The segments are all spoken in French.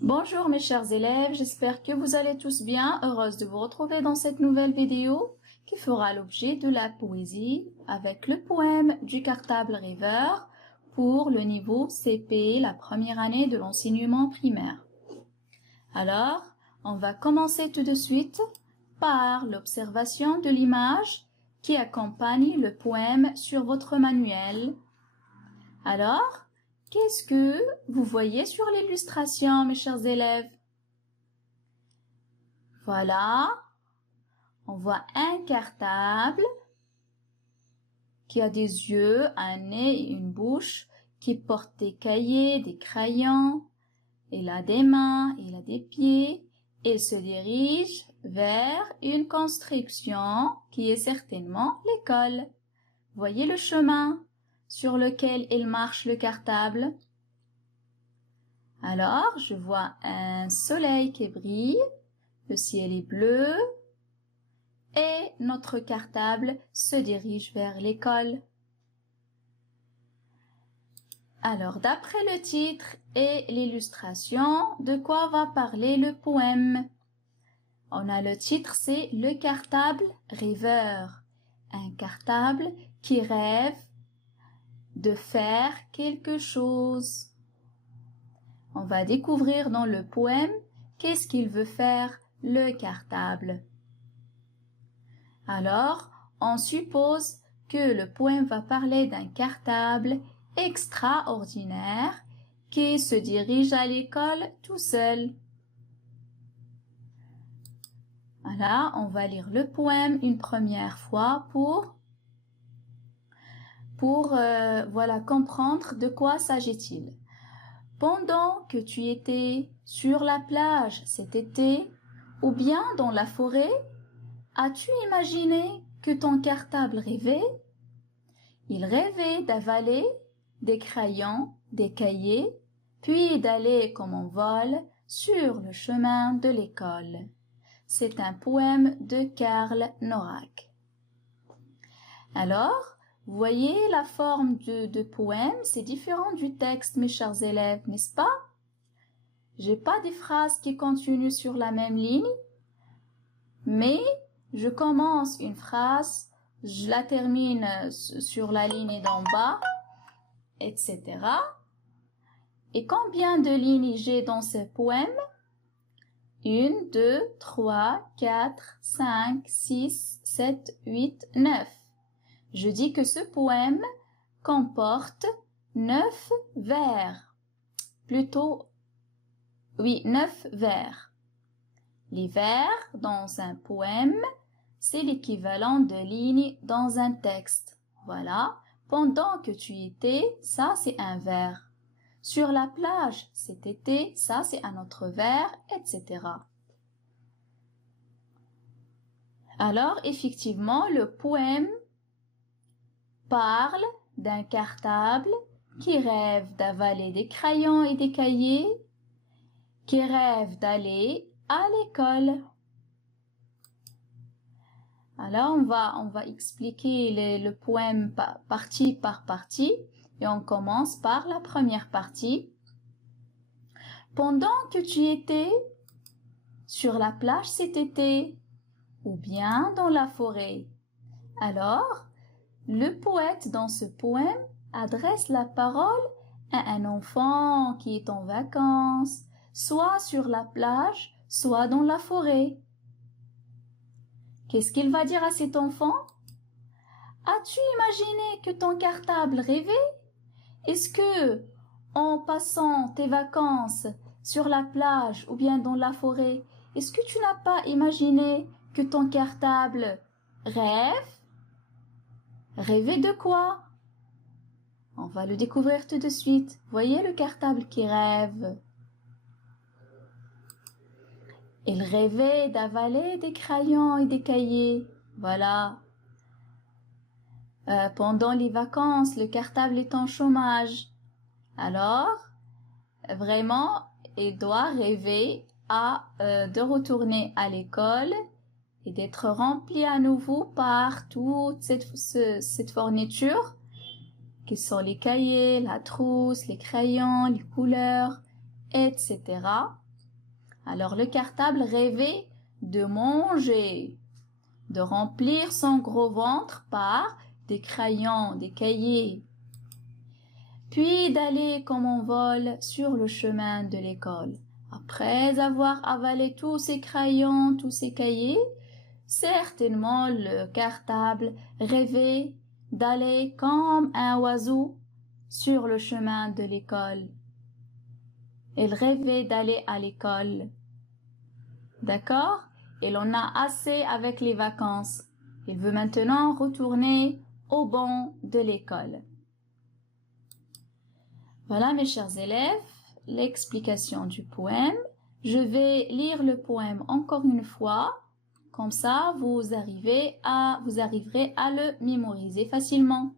Bonjour mes chers élèves, j'espère que vous allez tous bien. Heureuse de vous retrouver dans cette nouvelle vidéo qui fera l'objet de la poésie avec le poème du cartable rêveur pour le niveau CP, la première année de l'enseignement primaire. Alors, on va commencer tout de suite par l'observation de l'image qui accompagne le poème sur votre manuel. Alors, qu'est-ce que vous voyez sur l'illustration, mes chers élèves? Voilà, on voit un cartable qui a des yeux, un nez et une bouche, qui porte des cahiers, des crayons. Il a des mains, il a des pieds. Il se dirige vers une construction qui est certainement l'école. Voyez le chemin sur lequel il marche le cartable. Alors, je vois un soleil qui brille, le ciel est bleu et notre cartable se dirige vers l'école. Alors, d'après le titre et l'illustration, de quoi va parler le poème? On a le titre, c'est Le cartable rêveur. Un cartable qui rêve de faire quelque chose. On va découvrir dans le poème qu'est-ce qu'il veut faire le cartable. Alors, on suppose que le poème va parler d'un cartable extraordinaire qui se dirige à l'école tout seul. Voilà, on va lire le poème une première fois pour comprendre de quoi s'agit-il. Pendant que tu étais sur la plage cet été ou bien dans la forêt, as-tu imaginé que ton cartable rêvait? Il rêvait d'avaler des crayons, des cahiers, puis d'aller comme en vol sur le chemin de l'école. C'est un poème de Karl Noack. Alors, vous voyez la forme de poème, c'est différent du texte, mes chers élèves, n'est-ce pas? J'ai pas des phrases qui continuent sur la même ligne, mais je commence une phrase, je la termine sur la ligne d'en bas, etc. Et combien de lignes j'ai dans ce poème? 1, 2, 3, 4, 5, 6, 7, 8, 9. Je dis que ce poème comporte 9 vers. Plutôt, oui, 9 vers. Les vers dans un poème, c'est l'équivalent de lignes dans un texte. Voilà. Pendant que tu étais, ça c'est un vers. Sur la plage cet été, ça c'est un autre vers, etc. Alors, effectivement, le poème parle d'un cartable qui rêve d'avaler des crayons et des cahiers, qui rêve d'aller à l'école. Alors, on va expliquer le poème partie par partie et on commence par la première partie. Pendant que tu étais sur la plage cet été ou bien dans la forêt, alors le poète dans ce poème adresse la parole à un enfant qui est en vacances, soit sur la plage, soit dans la forêt. Qu'est-ce qu'il va dire à cet enfant? As-tu imaginé que ton cartable rêvait? Est-ce que, en passant tes vacances sur la plage ou bien dans la forêt, est-ce que tu n'as pas imaginé que ton cartable rêve? Rêver de quoi? On va le découvrir tout de suite. Voyez le cartable qui rêve. Il rêvait d'avaler des crayons et des cahiers. Voilà. Pendant les vacances, le cartable est en chômage. Alors, vraiment, il doit rêver de retourner à l'école et d'être rempli à nouveau par toute cette fourniture qui sont les cahiers, la trousse, les crayons, les couleurs, etc. Alors le cartable rêvait de manger, de remplir son gros ventre par des crayons, des cahiers, puis d'aller comme en vol sur le chemin de l'école. Après avoir avalé tous ces crayons, tous ces cahiers, certainement le cartable rêvait d'aller comme un oiseau sur le chemin de l'école. Il rêvait d'aller à l'école. D'accord? Il en a assez avec les vacances. Il veut maintenant retourner au banc de l'école. Voilà mes chers élèves, l'explication du poème. Je vais lire le poème encore une fois. Comme ça, vous arriverez à le mémoriser facilement.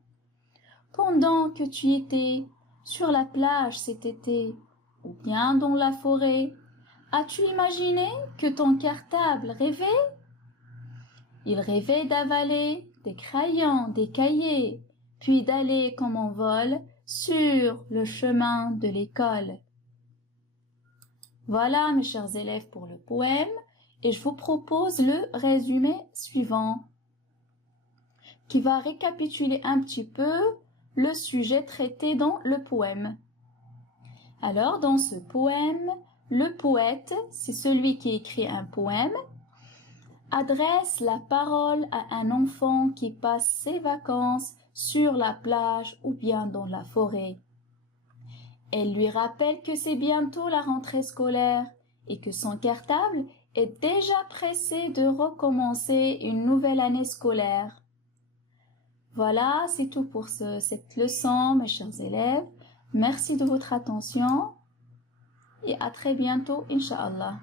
Pendant que tu étais sur la plage cet été, ou bien dans la forêt, as-tu imaginé que ton cartable rêvait? Il rêvait d'avaler des crayons, des cahiers, puis d'aller comme en vol sur le chemin de l'école. Voilà mes chers élèves pour le poème. Et je vous propose le résumé suivant qui va récapituler un petit peu le sujet traité dans le poème. Alors, dans ce poème, le poète, c'est celui qui écrit un poème, adresse la parole à un enfant qui passe ses vacances sur la plage ou bien dans la forêt. Elle lui rappelle que c'est bientôt la rentrée scolaire et que son cartable est déjà pressé de recommencer une nouvelle année scolaire. Voilà, c'est tout pour cette leçon, mes chers élèves. Merci de votre attention et à très bientôt, Inch'Allah.